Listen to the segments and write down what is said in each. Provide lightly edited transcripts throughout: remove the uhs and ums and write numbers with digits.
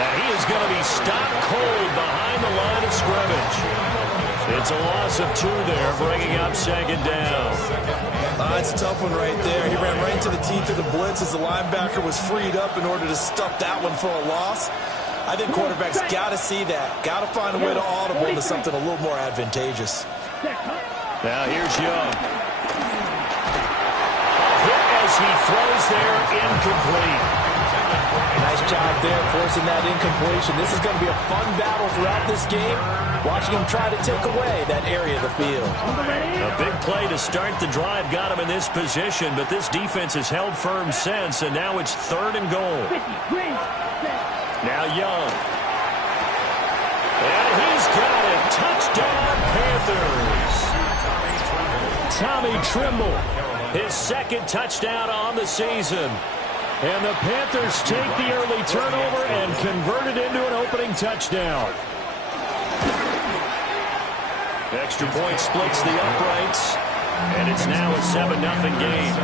And he is going to be stopped cold behind the line of scrimmage. It's a loss of 2 there, bringing up second down. It's a tough one right there. He ran right into the teeth of the blitz as the linebacker was freed up in order to stuff that one for a loss. I think quarterbacks got to see that. Got to find a way to audible into something a little more advantageous. Now here's Young. Hit as he throws there, incomplete. Nice job there forcing that incompletion. This is going to be a fun battle throughout this game. Watching him try to take away that area of the field. A big play to start the drive got him in this position, but this defense has held firm since, and now it's 3rd and goal. Now Young. And he's got it. Touchdown, Panthers. Tommy Trimble, his 2nd touchdown on the season. And the Panthers take the early turnover and convert it into an opening touchdown. Extra point splits the uprights, and it's now a 7-0 game.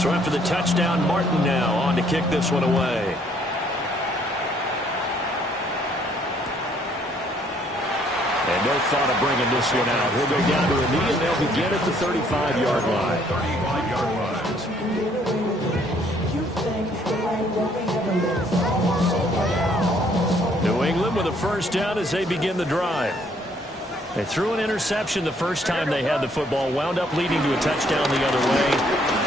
So after the touchdown, Martin now on to kick this one away. And no thought of bringing this one out. He'll go down to a knee, and they'll begin at the 35-yard line. 35-yard line. New England with a first down as they begin the drive. They threw an interception the first time they had the football, wound up leading to a touchdown the other way.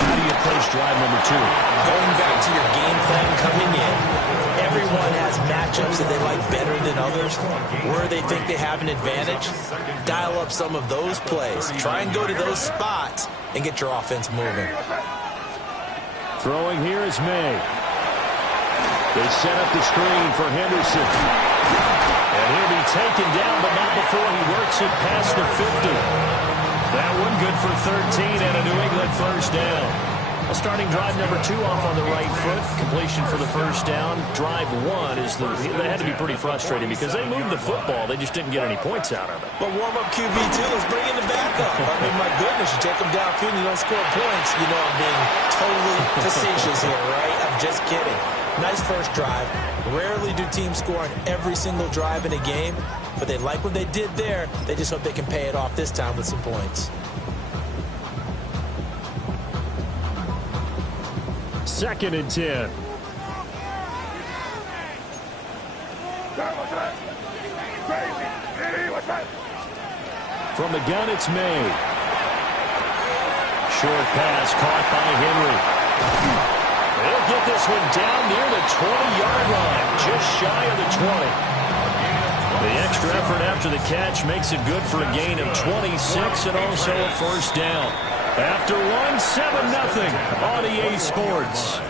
How do you approach drive number 2? Going back to your game plan coming in, everyone has matchups that they like better than others, where they think they have an advantage. Dial up some of those plays. Try and go to those spots and get your offense moving. Throwing here is May. They set up the screen for Henderson. And he'll be taken down, but not before he works it past the 50. That one good for 13 and a New England first down. Well, starting drive number 2 off on the right foot. Completion for the first down. Drive 1 is they had to be pretty frustrating because they moved the football. They just didn't get any points out of it. But warm-up QB2, let's bring in the backup. I mean, my goodness, you take them downfield and you don't score points. You know I'm being totally facetious here, right? I'm just kidding. Nice first drive. Rarely do teams score on every single drive in a game, but they like what they did there. They just hope they can pay it off this time with some points. 2nd and 10. From the gun, it's May. Short pass caught by Henry. They'll get this one down near the 20-yard line, just shy of the 20. The extra effort after the catch makes it good for a gain of 26 and also a first down. After one, 7-0 on EA Sports.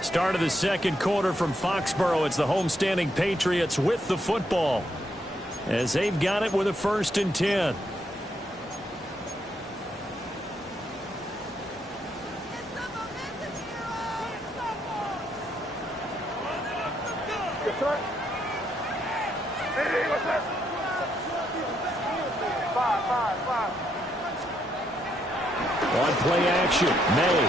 Start of the second quarter from Foxborough. It's the homestanding Patriots with the football as they've got it with a 1st and 10. On play action, May.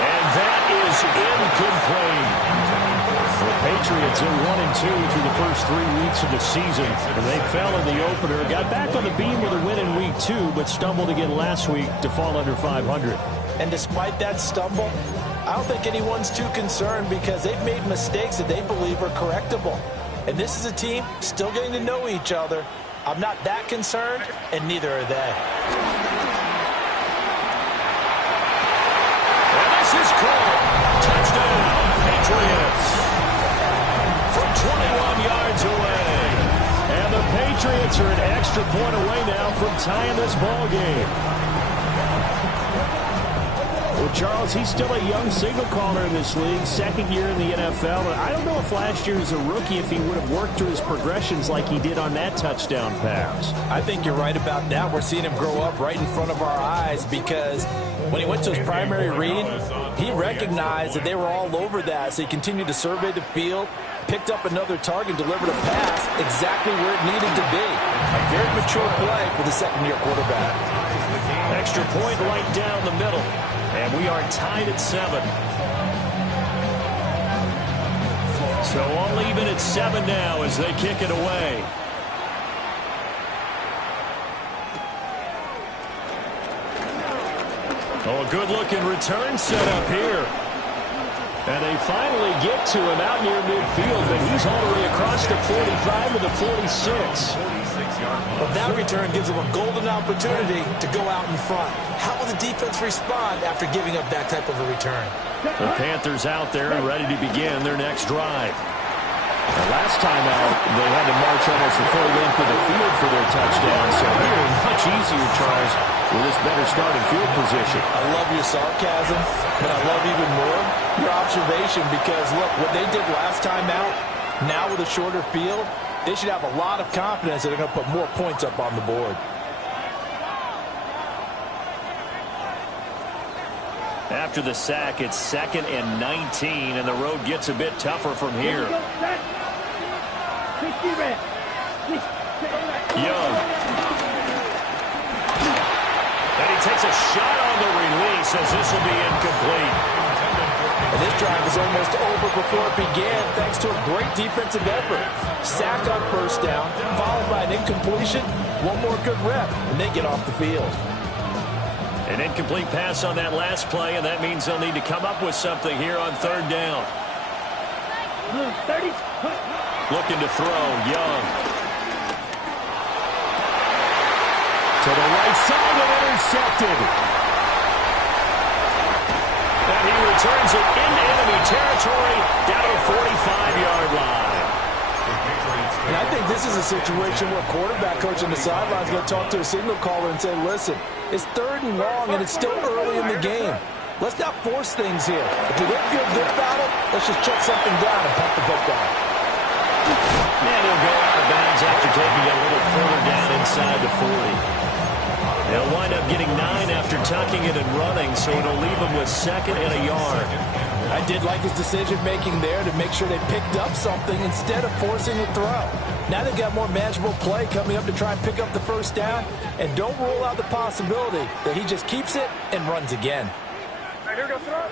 And that is incomplete. The Patriots are 1-2 through the first 3 weeks of the season. And they fell in the opener, got back on the beam with a win in week 2, but stumbled again last week to fall under 500. And despite that stumble, I don't think anyone's too concerned because they've made mistakes that they believe are correctable. And this is a team still getting to know each other. I'm not that concerned, and neither are they. And this is called touchdown, Patriots. From 21 yards away. And the Patriots are an extra point away now from tying this ball game. Well, Charles, he's still a young signal caller in this league, second year in the NFL. And I don't know if last year as a rookie, if he would have worked through his progressions like he did on that touchdown pass. I think you're right about that. We're seeing him grow up right in front of our eyes because when he went to his primary read, he recognized that they were all over that. So he continued to survey the field, picked up another target, delivered a pass exactly where it needed to be. A very mature play for the second-year quarterback. Extra point right down the middle. And we are tied at 7. So all even at 7 now as they kick it away. Oh, a good-looking return set up here. And they finally get to him out near midfield, but he's all the way across the 45 to the 46. Well, that return gives him a golden opportunity to go out in front. How will the defense respond after giving up that type of a return? The Panthers out there and ready to begin their next drive. The last time out, they had to march almost the full length of the field for their touchdown. So here, much easier, Charles, with this better starting field position. I love your sarcasm, but I love even more your observation because, look, what they did last time out, now with a shorter field, they should have a lot of confidence that they're going to put more points up on the board. After the sack, it's 2nd and 19, and the road gets a bit tougher from here. Young. And he takes a shot on the release as this will be incomplete. And this drive is almost over before it began thanks to a great defensive effort. Sack on first down, followed by an incompletion. One more good rep, and they get off the field. An incomplete pass on that last play, and that means they'll need to come up with something here on 3rd down. 30. Looking to throw, Young. To the right side and intercepted. And he returns it into enemy territory down to the 45-yard line. And I think this is a situation where quarterback coach on the sideline is going to talk to a signal caller and say, listen, it's 3rd and long and it's still early in the game. Let's not force things here. If we don't feel good about it, let's just check something down and pump the football. And he'll go out of bounds after taking it a little further down inside the 40. They'll wind up getting 9 after tucking it and running, so it'll leave them with 2nd and a yard. I did like his decision-making there to make sure they picked up something instead of forcing a throw. Now they've got more manageable play coming up to try and pick up the first down, and don't rule out the possibility that he just keeps it and runs again. And they're going to go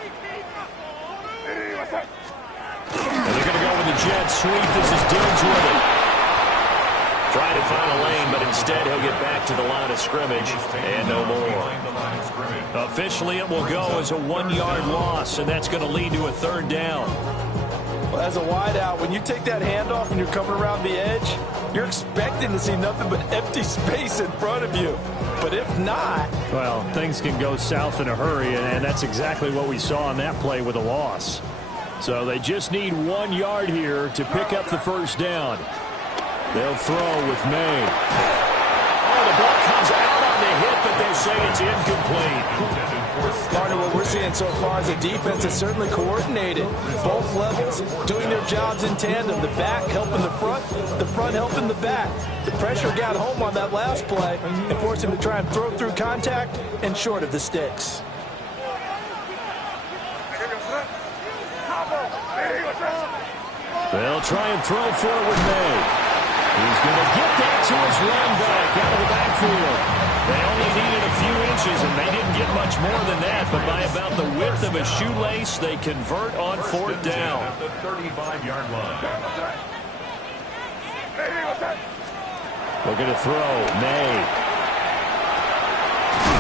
with the jet sweep. This is Diggs with it. Trying to find a lane, but instead he'll get back to the line of scrimmage and no more. Officially, it will go as a 1-yard loss, and that's going to lead to a 3rd down. Well, as a wideout, when you take that handoff and you're coming around the edge, you're expecting to see nothing but empty space in front of you. But if not... Well, things can go south in a hurry, and that's exactly what we saw on that play with a loss. So they just need 1 yard here to pick up the first down. They'll throw with May. Oh, the ball comes out on the hit, but they say it's incomplete. Partner, what we're seeing so far is a defense that's certainly coordinated. Both levels doing their jobs in tandem. The back helping the front helping the back. The pressure got home on that last play and forced him to try and throw through contact and short of the sticks. They'll try and throw forward May. He's going to get that to his running back out of the backfield. They only needed a few inches, and they didn't get much more than that. But by about the width of a shoelace, they convert on 4th down. At the 35-yard line. Looking to throw. May.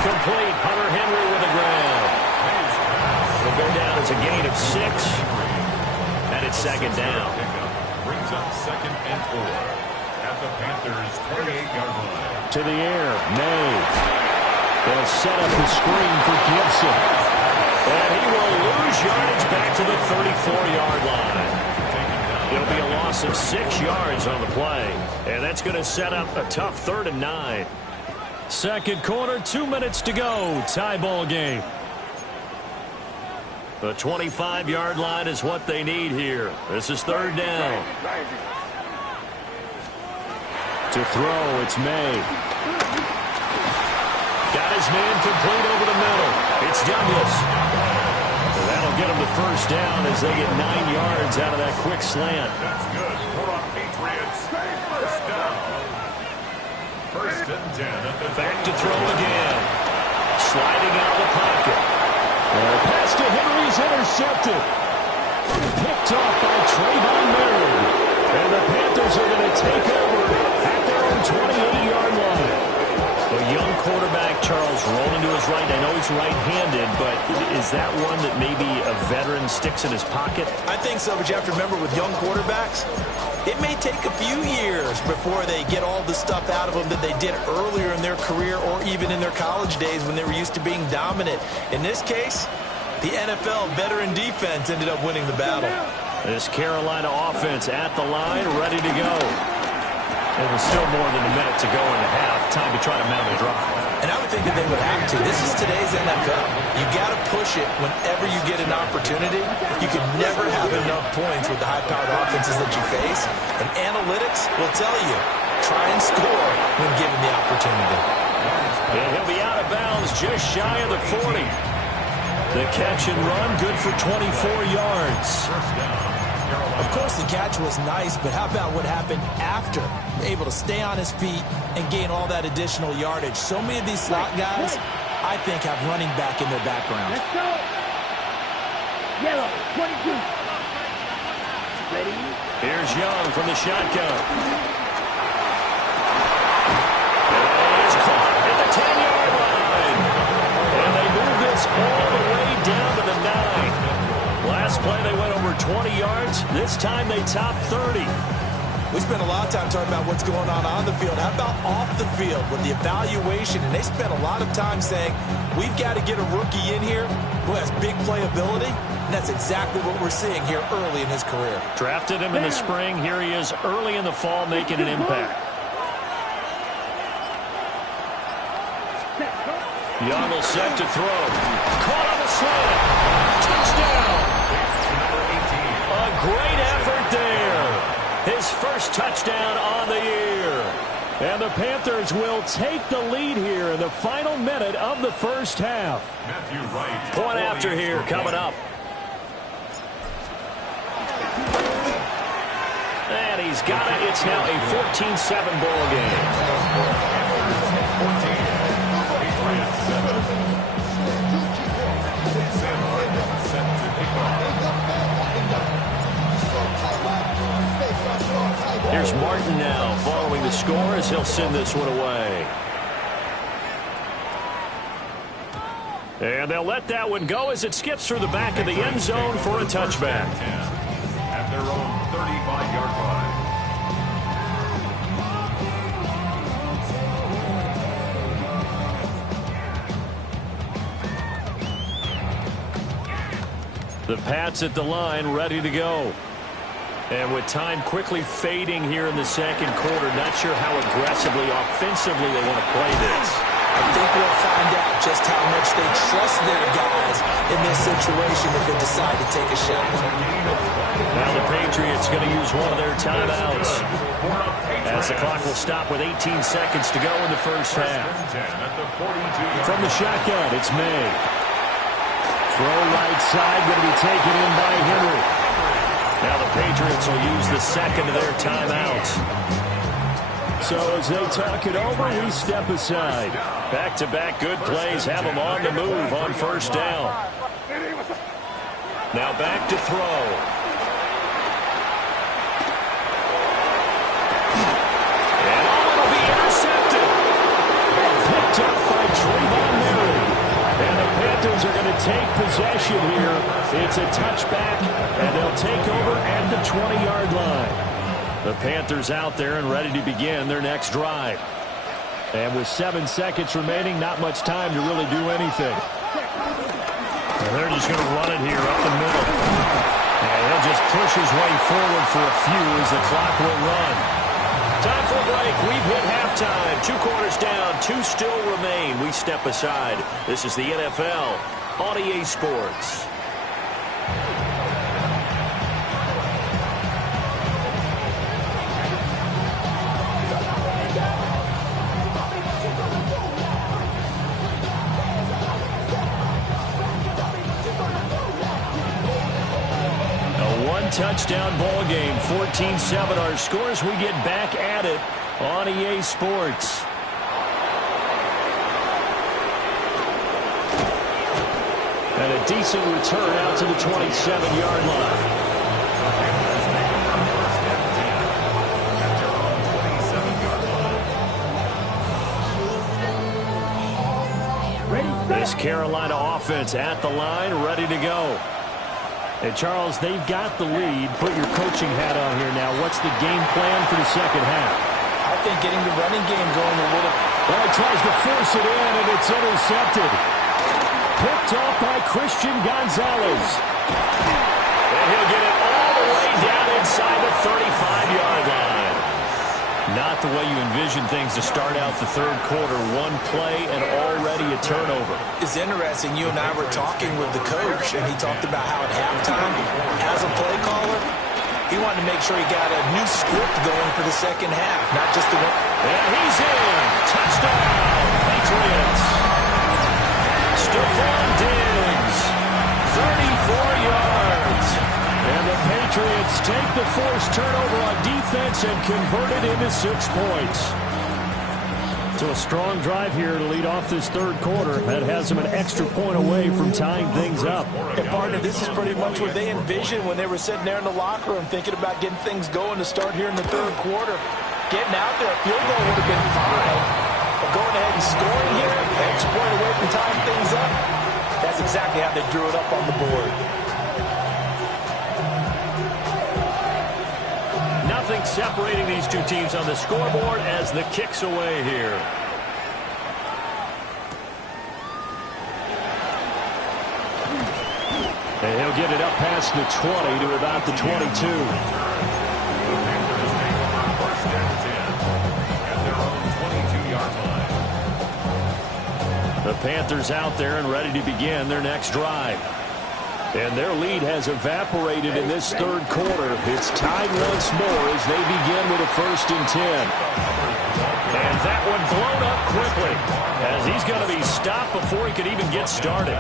Complete. Hunter Henry with the ground. Will go down as a gain of 6. And it's 2nd down. Brings up 2nd and 4. At the Panthers' 28-yard line. To the air, May. They'll set up the screen for Gibson. And he will lose yardage back to the 34-yard line. It'll be a loss of 6 yards on the play. And that's going to set up a tough 3rd and 9. Second quarter, 2 minutes to go. Tie ball game. The 25-yard line is what they need here. This is third down. To throw, it's May. Got his man complete over the middle. It's Douglas. That'll get him the first down as they get 9 yards out of that quick slant. That's good for a Patriots first down. First and 10 at the Back to throw again. Sliding out of the pocket. Pass to Henry's intercepted. Picked off by Trayvon Merritt. And the Panthers are going to take over at their own 28-yard line. A young quarterback, Charles, rolling to his right. I know he's right-handed, but is that one that maybe a veteran sticks in his pocket? I think so, but you have to remember with young quarterbacks, it may take a few years before they get all the stuff out of them that they did earlier in their career or even in their college days when they were used to being dominant. In this case, the NFL veteran defense ended up winning the battle. This Carolina offense at the line, ready to go. And with still more than a minute to go in the half, time to try to mount a drive. And I would think that they would have to. This is today's NFL. You got to push it whenever you get an opportunity. You can never have enough points with the high-powered offenses that you face. And analytics will tell you, try and score when given the opportunity. And he'll be out of bounds just shy of the 40. The catch and run, good for 24 yards. first down. Of course, the catch was nice, but how about what happened after? Able to stay on his feet and gain all that additional yardage. So many of these slot guys, I think, have running back in their background. Let's go. Yellow, 22. Ready? Here's Young from the shotgun. And he's caught at the 10-yard line. And they move this all the way down to the 9. Last play, they went over 20 yards. This time, they topped 30. We spent a lot of time talking about what's going on the field. How about off the field with the evaluation? And they spent a lot of time saying, we've got to get a rookie in here who has big playability. And that's exactly what we're seeing here early in his career. Drafted him in the spring. Here he is early in the fall making an impact. Young will set to throw. Caught on the slant. Touchdown. A great effort there. His first touchdown on the year. And the Panthers will take the lead here in the final minute of the first half. Matthew Wright. Point after here coming up. And he's got it. It's now a 14-7 ball game. 14. Patriots 7. Sam Hunt set to kick off. Here's Martin now following the score as he'll send this one away. And they'll let that one go as it skips through the back of the end zone for a touchback. At their own 35-yard line. The Pats at the line, ready to go. And with time quickly fading here in the second quarter, not sure how aggressively, offensively they want to play this. I think we'll find out just how much they trust their guys in this situation if they decide to take a shot. Now the Patriots going to use one of their timeouts as the clock will stop with 18 seconds to go in the first half. From the shotgun, it's May. Throw right side, going to be taken in by Henry. Now the Patriots will use the second of their timeouts. So as they talk it over, we step aside. Back-to-back good plays have them on the move on first down. Now back to throw. And will be intercepted. Picked up by Trayvon Merritt. And the Panthers are going to take possession here. It's a touchback, and they'll take over at the 20-yard line. The Panthers out there and ready to begin their next drive. And with 7 seconds remaining, not much time to really do anything. And they're just going to run it here up the middle. And he'll just push his way forward for a few as the clock will run. Time for a break. We've hit halftime. 2 quarters down. 2 still remain. We step aside. This is the NFL on EA Sports. Touchdown ball game, 14-7 our scores. We get back at it on EA Sports. And a decent return out to the 27-yard line. This Carolina offense at the line, ready to go. And, Charles, they've got the lead. Put your coaching hat on here now. What's the game plan for the second half? I think getting the running game going a little. Well, he tries to force it in, and it's intercepted. Picked off by Christian Gonzalez. And he'll get it all the way down inside the 35-yard line. Not the way you envision things to start out the third quarter. One play and already a turnover. It's interesting. You and I were talking with the coach, and he talked about how at halftime, as a play caller, he wanted to make sure he got a new script going for the second half, not just the one. And he's in. Touchdown, Patriots. Stephon Diggs, 34 yards. And the Patriots take the forced turnover on defense and convert it into 6 points. So a strong drive here to lead off this third quarter. That has them an extra point away from tying things up. And partner, this is pretty much what they envisioned when they were sitting there in the locker room thinking about getting things going to start here in the third quarter. Getting out there, a field goal would have been fine. But going ahead and scoring here, extra point away from tying things up, that's exactly how they drew it up on the board. Nothing separating these two teams on the scoreboard as the kick's away here. And he'll get it up past the 20 to about the 22. The Panthers out there and ready to begin their next drive. And their lead has evaporated in this third quarter. It's tied once more as they begin with a 1st and 10. And that one blown up quickly as he's going to be stopped before he could even get started.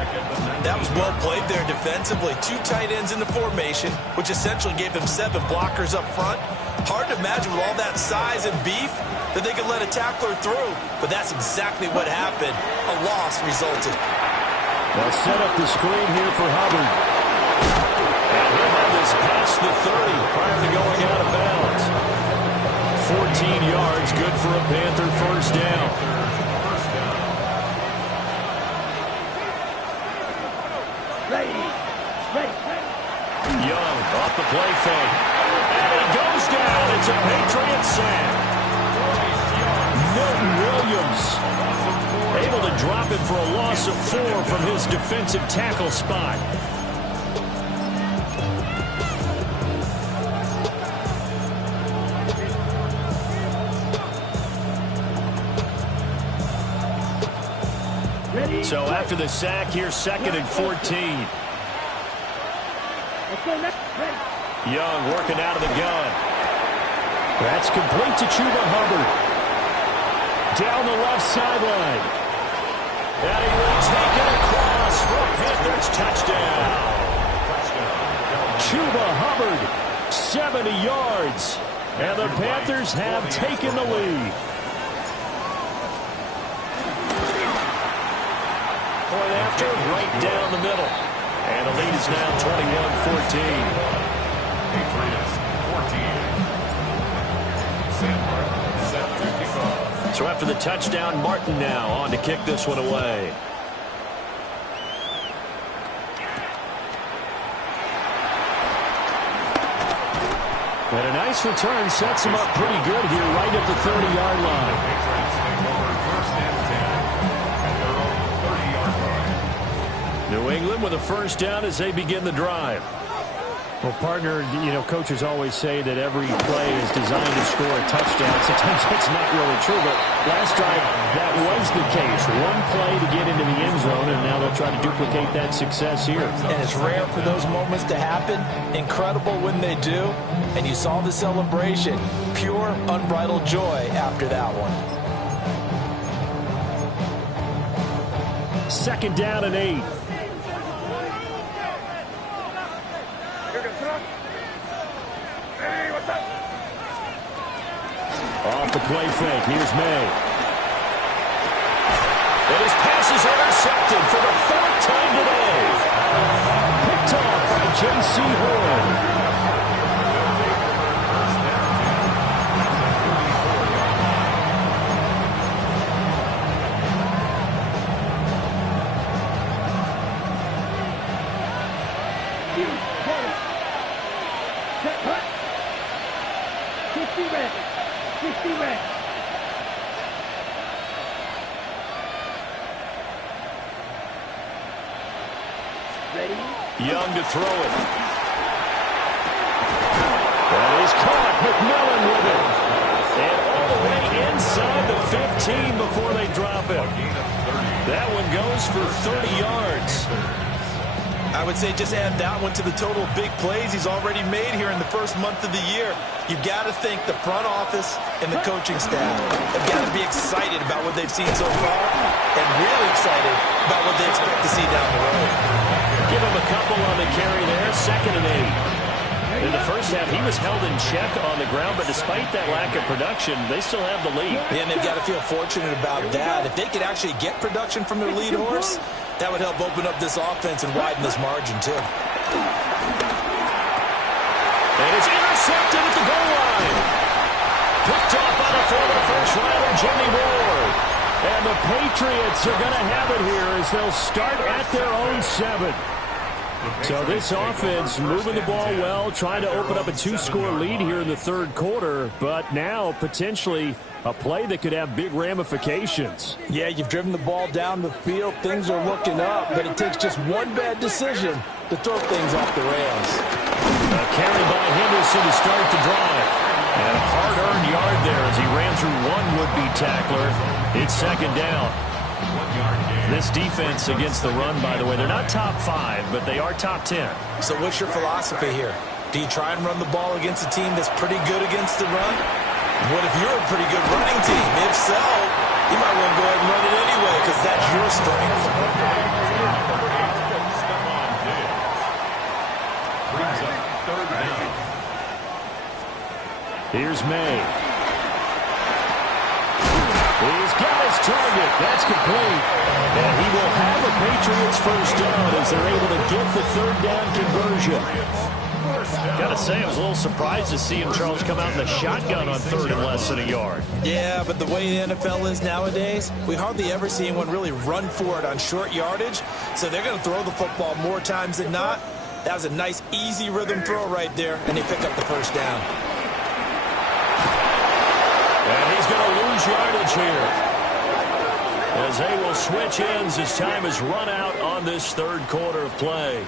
That was well played there defensively. 2 tight ends in the formation, which essentially gave them 7 blockers up front. Hard to imagine with all that size and beef that they could let a tackler through. But that's exactly what happened. A loss resulted. They'll set up the screen here for Hubbard. And he'll have this past the 30 prior to going out of bounds. 14 yards, good for a Panther first down. Young off the play fake. And he goes down. It's a Patriot sack. Milton Williams able to drop him for a loss of 4 from his defensive tackle spot. So after the sack, here's 2nd and 14. Young working out of the gun. That's complete to Chuba Hubbard. Down the left sideline. And he will take it across for a Panthers touchdown. Chuba Hubbard, 70 yards. And the Panthers have taken the lead. Point after, right down the middle. And the lead is now 21-14. Patriots 14. Sam Martin set to kick off. So after the touchdown, Martin now on to kick this one away. And a nice return sets him up pretty good here right at the 30-yard line. Patriots take over 1st and 10 at their own 30-yard line. New England with a first down as they begin the drive. Well, partner, you know, coaches always say that every play is designed to score a touchdown. Sometimes that's not really true, but last drive, that was the case. One play to get into the end zone, and now they'll try to duplicate that success here. And it's rare for those moments to happen. Incredible when they do. And you saw the celebration. Pure, unbridled joy after that one. 2nd down and 8. Off the play fake, here's May. And his pass is intercepted for the 4th time today. Picked off by J.C. Horn. Young to throw it. That is caught. McMillan with it. And all the way inside the 15 before they drop it. That one goes for 30 yards. I would say just add that one to the total big plays he's already made here in the first month of the year. You've got to think the front office and the coaching staff have got to be excited about what they've seen so far and really excited about what they expect to see down the road. Give him a couple on the carry there, 2nd and 8. In the first half, he was held in check on the ground, but despite that lack of production, they still have the lead. And they've got to feel fortunate about that. If they could actually get production from their lead horse, that would help open up this offense and widen this margin, too. And it's intercepted at the goal line. Picked off by the former first-rounder, Jimmy Ward. And the Patriots are going to have it here as they'll start at their own 7. So this offense moving the ball well, trying to open up a 2-score lead here in the 3rd quarter, but now potentially a play that could have big ramifications. Yeah, you've driven the ball down the field. Things are looking up, but it takes just one bad decision to throw things off the rails. A carry by Henderson to start the drive. And a hard-earned yard there as he ran through one would-be tackler. It's 2nd down. This defense against the run, by the way, they're not top 5, but they are top 10. So what's your philosophy here? Do you try and run the ball against a team that's pretty good against the run? What if you're a pretty good running team? If so, you might want to go ahead and run it anyway because that's your strength. Here's May. He's got his target. That's complete. And he will have a Patriots first down as they're able to get the 3rd down conversion. Got to say, I was a little surprised to see him, Charles, come out in the shotgun on 3rd and less than a yard. Yeah, but the way the NFL is nowadays, we hardly ever see anyone really run for it on short yardage. So they're going to throw the football more times than not. That was a nice, easy rhythm throw right there, and they pick up the first down. And he's going to lose yardage here as they will switch ends as time has run out on this 3rd quarter of play.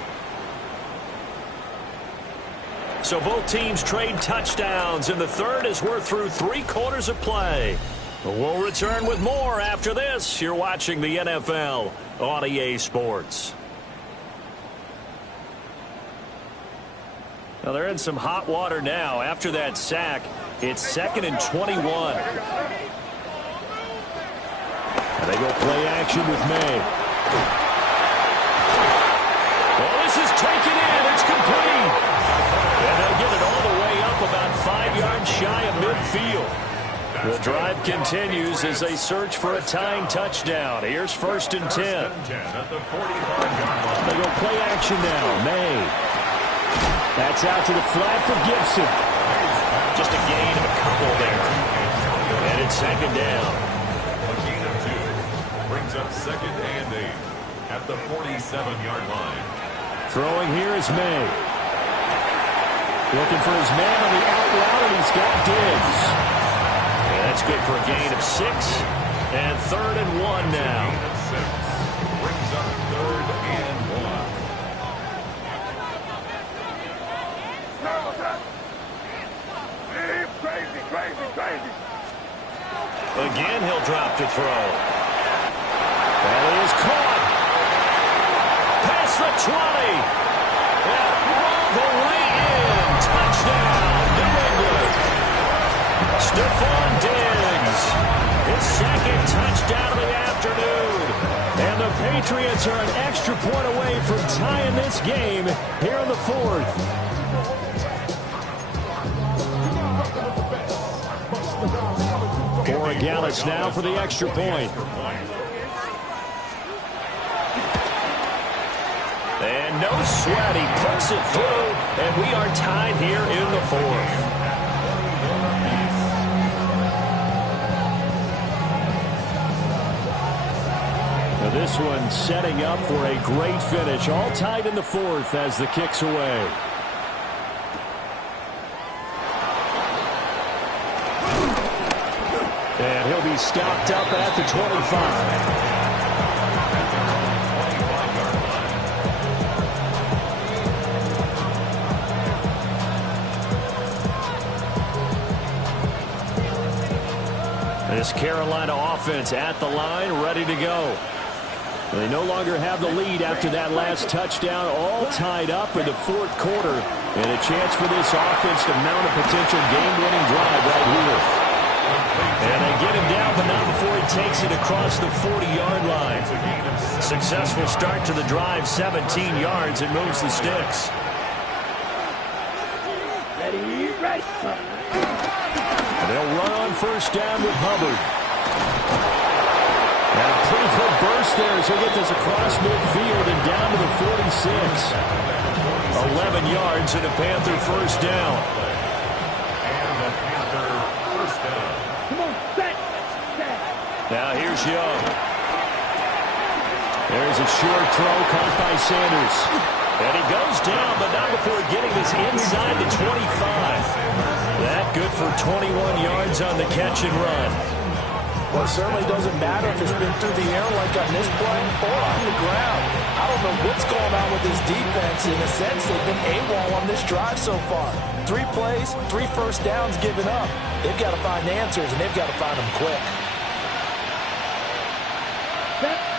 So both teams trade touchdowns, and the 3rd as we're through 3 quarters of play. We'll return with more after this. You're watching the NFL on EA Sports. Now they're in some hot water now. After that sack, it's 2nd and 21. And they go play action with May. Well, this is taken in. It's complete. And they'll get it all the way up about 5 yards shy of midfield. The drive continues as they search for a tying touchdown. Here's 1st and 10. They go play action now. May. That's out to the flat for Gibson. Just a gain of a couple there. And it's 2nd down. A gain of 2 brings up 2nd and 8 at the 47-yard line. Throwing here is May. Looking for his man on the out route, and he's got Diggs. And that's good for a gain of 6. And 3rd and 1 now. A gain of 6 brings up 3rd and 1. Again, he'll drop to throw. That is caught. Past the 20. And all the way in. Touchdown, New England. Stephon Diggs. His second touchdown of the afternoon. And the Patriots are an extra point away from tying this game here in the fourth. Gallis now for the extra point. And no sweat. He puts it through, and we are tied here in the fourth. Now this one setting up for a great finish. All tied in the fourth as the kick's away. And he'll be stopped up at the 25. This Carolina offense at the line, ready to go. They no longer have the lead after that last touchdown, all tied up in the fourth quarter. And a chance for this offense to mount a potential game-winning drive right here. And they get him down, but not before he takes it across the 40-yard line. Successful start to the drive, 17 yards, and moves the sticks. Ready. And they'll run on first down with Hubbard. And a pretty quick burst there as they get this across midfield and down to the 46. 11 yards and a Panther first down. Now here's Young. There's a short throw caught by Sanders. And he goes down, but not before getting this inside the 25. That good for 21 yards on the catch and run. Well, it certainly doesn't matter if it's been through the air like on this play or on the ground. I don't know what's going on with this defense. In a sense, they've been AWOL on this drive so far. 3 plays, 3 first downs given up. They've got to find answers, and they've got to find them quick.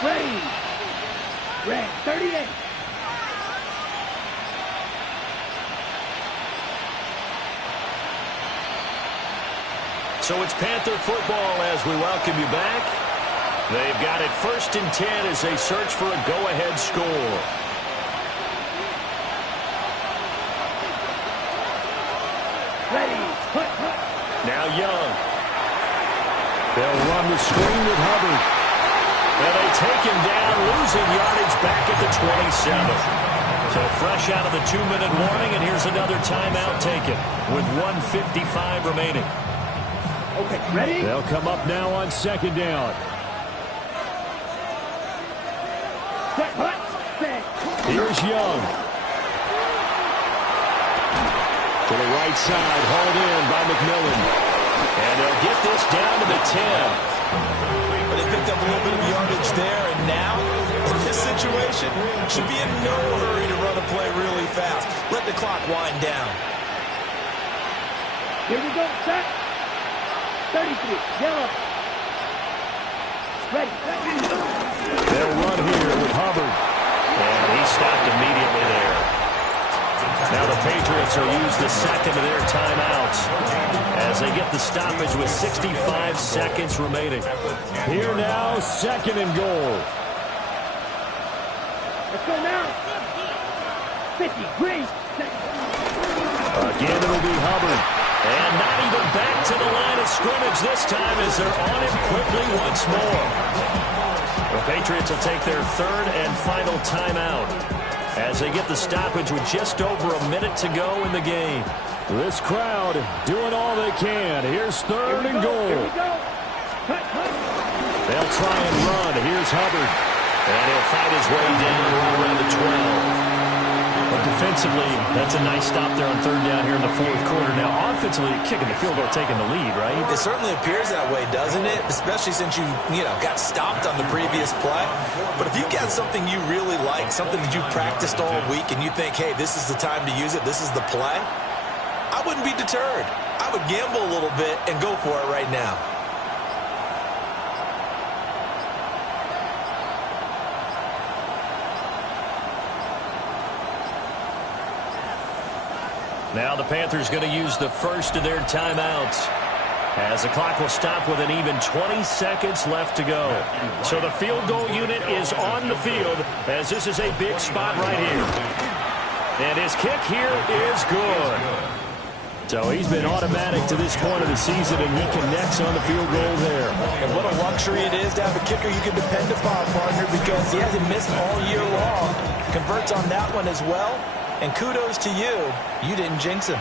Ready. Red 38. So it's Panther football as we welcome you back. They've got it 1st and 10 as they search for a go-ahead score. Ready. Now Young. They'll run the screen with Hubbard. And they take him down, losing yardage back at the 27. So fresh out of the 2-minute warning, and here's another timeout taken with 1:55 remaining. Okay, ready? They'll come up now on second down. Here's Young. To the right side, hauled in by McMillan. And they'll get this down to the 10. But they picked up a little bit of yardage there, and now, in this situation, should be in no hurry to run a play really fast. Let the clock wind down. Here we go, set. 33, yellow. Ready. They'll run here with Hubbard. And he stopped immediately there. Now the Patriots will use the second of their timeouts as they get the stoppage with 65 seconds remaining. Here now, 2nd and goal. Let's go now. 50, green. Again, it'll be Hubbard. And not even back to the line of scrimmage this time as they're on him quickly once more. The Patriots will take their 3rd and final timeout as they get the stoppage with just over a minute to go in the game. This crowd doing all they can. Here's 3rd and goal. Here we go. They'll try and run. Here's Hubbard. And he'll fight his way down around the 12. But defensively, that's a nice stop there on 3rd down here in the 4th quarter. Now, offensively, kicking the field goal, taking the lead, right? It certainly appears that way, doesn't it? Especially since you got stopped on the previous play. But if you've got something you really like, something that you've practiced all week, and you think, hey, this is the time to use it, this is the play, I wouldn't be deterred. I would gamble a little bit and go for it right now. Now the Panthers going to use the first of their timeouts, as the clock will stop with an even 20 seconds left to go. So the field goal unit is on the field, as this is a big spot right here. And his kick here is good. So he's been automatic to this point of the season, and he connects on the field goal there. And what a luxury it is to have a kicker you can depend upon, partner, because he hasn't missed all year long. Converts on that one as well. And kudos to you. You didn't jinx him.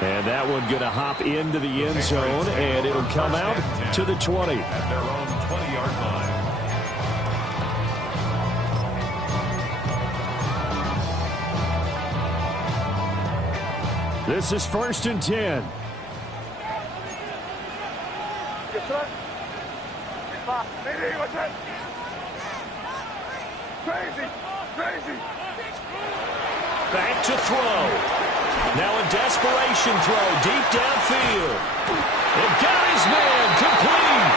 And that one going to hop into the end zone, and it'll come out to the 20. At their own 20-yard line. This is 1st and 10. Yes, sir. What's that? Crazy. Back to throw. Now a desperation throw deep downfield. And got his man complete.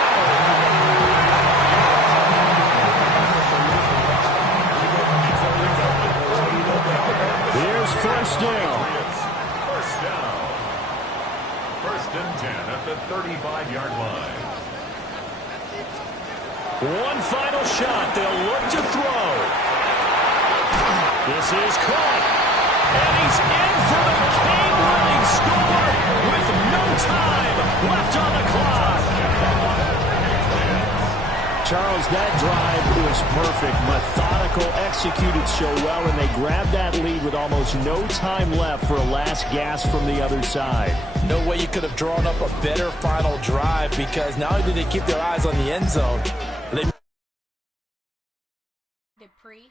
Here's 1st down. First down. 1st and 10 at the 35-yard line. One final shot. They'll look to throw. This is caught. And he's in for the game-winning score with no time left on the clock. Charles, that drive was perfect. Methodical, executed so well, and they grabbed that lead with almost no time left for a last gasp from the other side. No way you could have drawn up a better final drive, because not only did they keep their eyes on the end zone, they... Dupree.